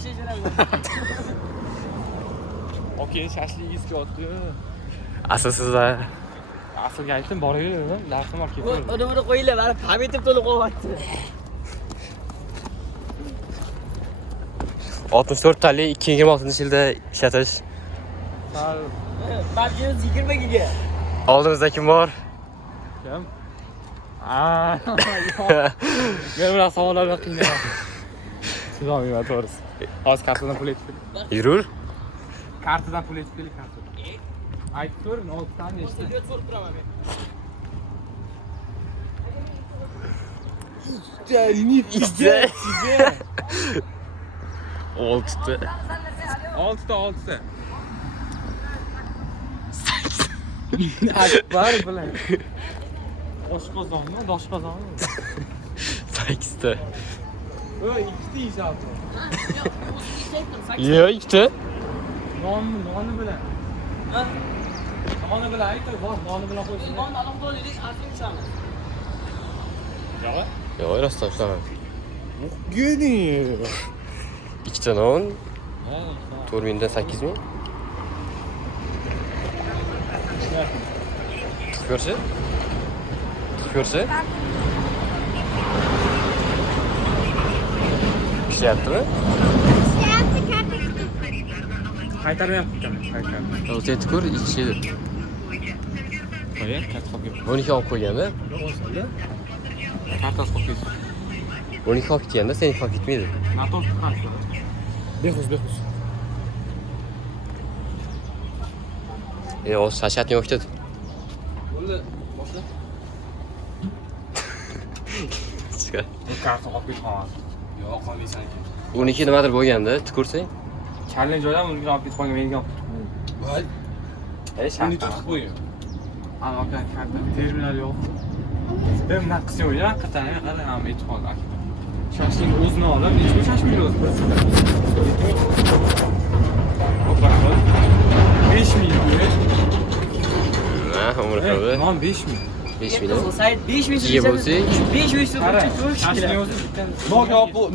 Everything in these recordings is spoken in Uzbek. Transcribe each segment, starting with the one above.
shashlik beradi. Okey, shashligingiz kelyapti. Asl sizda Aslga aytdim, boraverdim, darsim bor ketaverdim. Uni qo'yinglar, mani pametib to'lib qo'yapti. 64 tali 2026-yilda ishlatish. Balki 20 giga. Oldimizda kim bor? Kim? Men bilan savollar bilan qiynayapti. Siz olmayman to'g'risi. Hozir kartadan pul yetib keling. Yurur. Kartadan pul yetib keling, kartadan. Aytib tur, 6 tani nechta? Videoga so'rib turaman men. Nifga. 6 6ta. Akbar bilan. Oshqozonmi? Doshqozonmi? 8 ta. Voy, 2ta yeyapti. Yo, 2 ta. Nonni bilan. Ha? Nonni bilan aytib, bor, nonni bilan qo'ysin. Nonni alohida asli ushamiz. Yo'q. Yo'q, rostdan ushlaman. Geni. 2 ta non. 4000 dan 8000. Ko'rsa? Ko'rsa? Pishyaptimi? Qaytarmayapti. O'zi ko'r, ichishdi. Qo'y, katta qolib. 12 olib qo'yganda, Kartasi qolib ketdi. 12 olib ketganda sen olib ketmaydi. Nator qarshi. Bexuz. O'z shashatni yo'qdi. Bo'ldi, boshla. Chiqar. Bu karta qolib ketgan. Yo'q, qolmaysan. 12 nimadir bo'lganda, tukursang. Challenge joydan uni olib ketib qolgan menga. Voy. Shuni tutib qo'ying. Ana aka, karta terminal yo'q. Ben nima qilsam o'ylayman, qatana qara, ham aytib qoldi. Shashning o'zini olib, nechta shashning o'zi birsida. 5000 qo'y. Ha, umr qildi. Non 5000. 5000. Sayt 5000 Iye bo'lsak, 500 so'm Qara, ko'chish shashning kerak. o'zi bitta.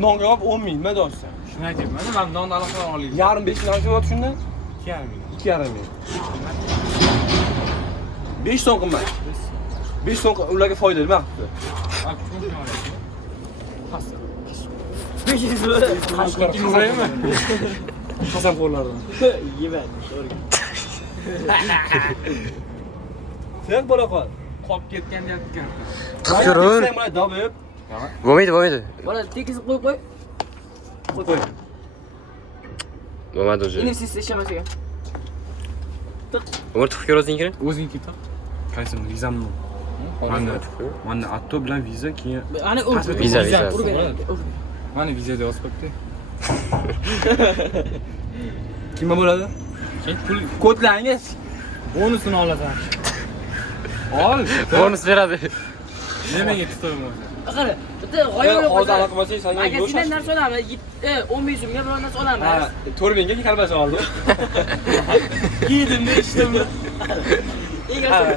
Nonga olib 10 ming nima deyapsan? Shuni aytyapman, men nonni aloqadan olaylik. Yarim 5 ming olib shundan 2,5 ming. 2,5 ming. 5 so'm qimmat. 5 so'm ularga foyda nima qilibdi? Bak, shuni olaylik. 500 so'm. Qashqarmi? Qasamxo'rlardan. Yeman, to'g'ri. Sen bo'la qol. Qolib ketgan deyapti karta. Tukurur. Sen mana dabib. Bo'lmaydi. Bola tekis qo'y. Qo'y. Bo'lmadi o'zi. Investitsiya ishlamas ekan. Umr tuqib ko'r o'zingni. O'zingniki top. Qaysi vizamni? Mana Atto bilan viza keyin Ana Viza. urib beradi. Mana vizada yozib qo'yibdi. kimga bo'ladi? Sen pul Kodlaringiz. bonusini olasan. Ol. Bonus beradi. Nimaga tutaymi o'zi? Qara, bitta g'oya bo'lib Hozir qolsa. aloqa qilmasangiz senga Magazindan narsa olamiz. 10 ming so'mga biror narsa olamiz. Ha, 4 mingga kalbasa oldi. Yedim, ichdim. Egasi.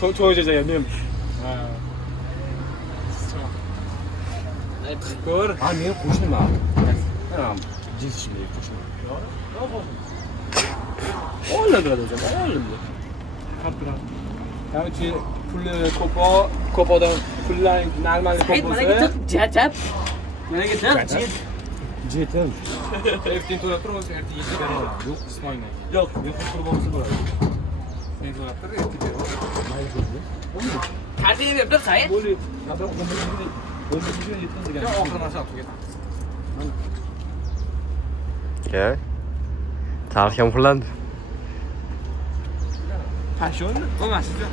To'y jazaga men. Ko'r. Ha, men qo'shnim ha. Jinsichli qo'shnim. Oladi o'zi, oladi. Qancha puli ko'p odam pullar normal ko'p Hayt, bo'lsa, mana git, jajab. Mana git, jetim. Ertin to'lab tur, o'zi ertin yetib beraman. Yo'q, qismayman. Yo'q, men qurib olsa bo'ladi. Sen to'lab tur, ertin beraman. Kartini berib tur, Said. Bo'ldi. Qadar 10 mingga yetkazgan. Yo'q, oxiri narsa olib ketamiz. Ya. Tarix ham qulandi. Pashoni? Bo'lmasdi.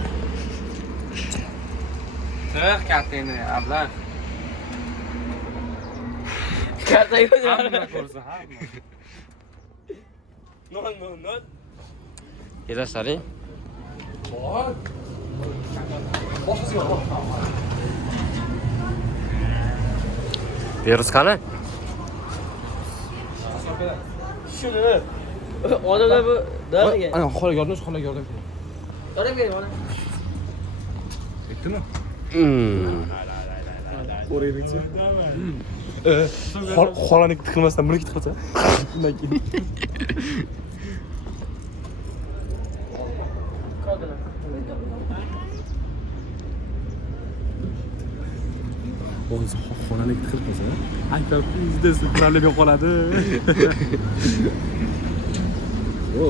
Tig'ir kartani, ablar. Karta yo'q. Hamma ko'rsa, hamma. No. Yetashlaring. Bor. Boshqasiga bor. Virus qani? Shuni. Odamlar bu dog'iga. Ana xola yordam, xola yordam. Yordam bering, mana. Aytdimi? O'raylikchi. Xolaniki tiqilmasdan bir ikki tiqilsa. Undan keyin. O'zi xolaniki tiqilmasa, aytib izdasi problem yo'q qoladi. O.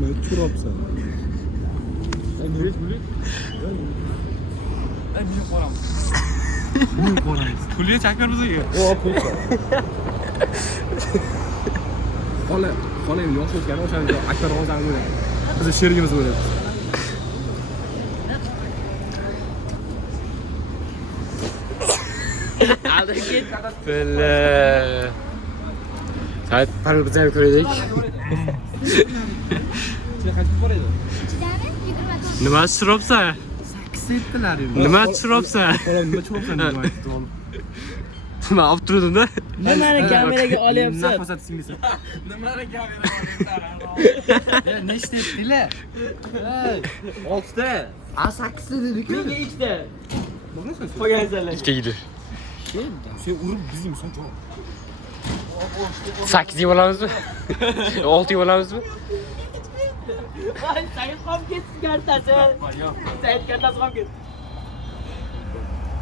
Ne çorapsa? Sen direkt böyle. Ay meni ko'ramiz. Meni ko'ramiz. Pulga chakamiz o'zi. O pulcha. Xolam yosh o'tgan o'shanda akbar og'zani bo'ladi. Biz sherigimiz bo'ladi. Aldı git. Böyle. Saat parıl bize koyduk. Nima tushiribsan? Setdilar endi. Nima tushiribsan? Xolam nima chorapsan deb aytdi olim. Nima olib turdim-da? Nimani kameraga olyapsan? Nafas singilsa. Nimani kamera olyapsan? Ne ishlayaptilar? Oltita. A8 dedik. Menga ikkita. Nima qilyapsan? Qolgansanlar. İşte gidiyor. Sen urib bizning son javob. 8 yıl olamızmı? 6 yıl olamızmı? Voy, Said qolib ketdi kartasi. Said kartasi qolib ketdi.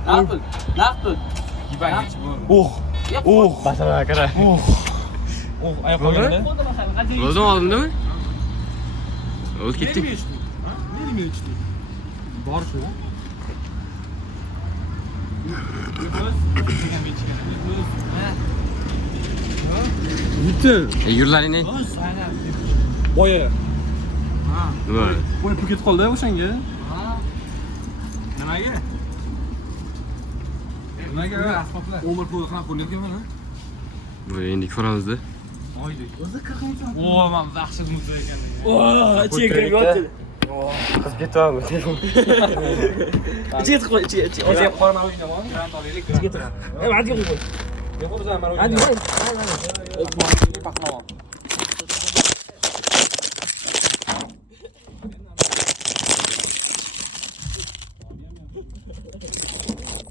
Naqd pul. Naqd pul. Yibang ichib bo'ldi. Oh. Basana kara. Oh, oyoqqa Bo'ldi? Qo'lda masalan, qancha O'zim oldim mi? O'z ketdik. Nima ichdi? Bor shu. Bitti. Yurlaring ne? Boya. Nima? Boya pul ketib qoldi o'shanga. Nimaga? Nimaga asboblar? Umr pul qanaq bo'lyapti mana? Bu endi ko'ramiz-da. Oydik. O, men vahshiy muzda ekan. Oh, ichiga kirib yotdi. Qizib ketyapmi? Ichiga tiqib qo'y, ichiga. O'zi ham qora mavjud nima? Grant olaylik. Ichiga tiq. Hadi qo'y. Yo'q o'zi ham Hadi qo'y. Paxlava.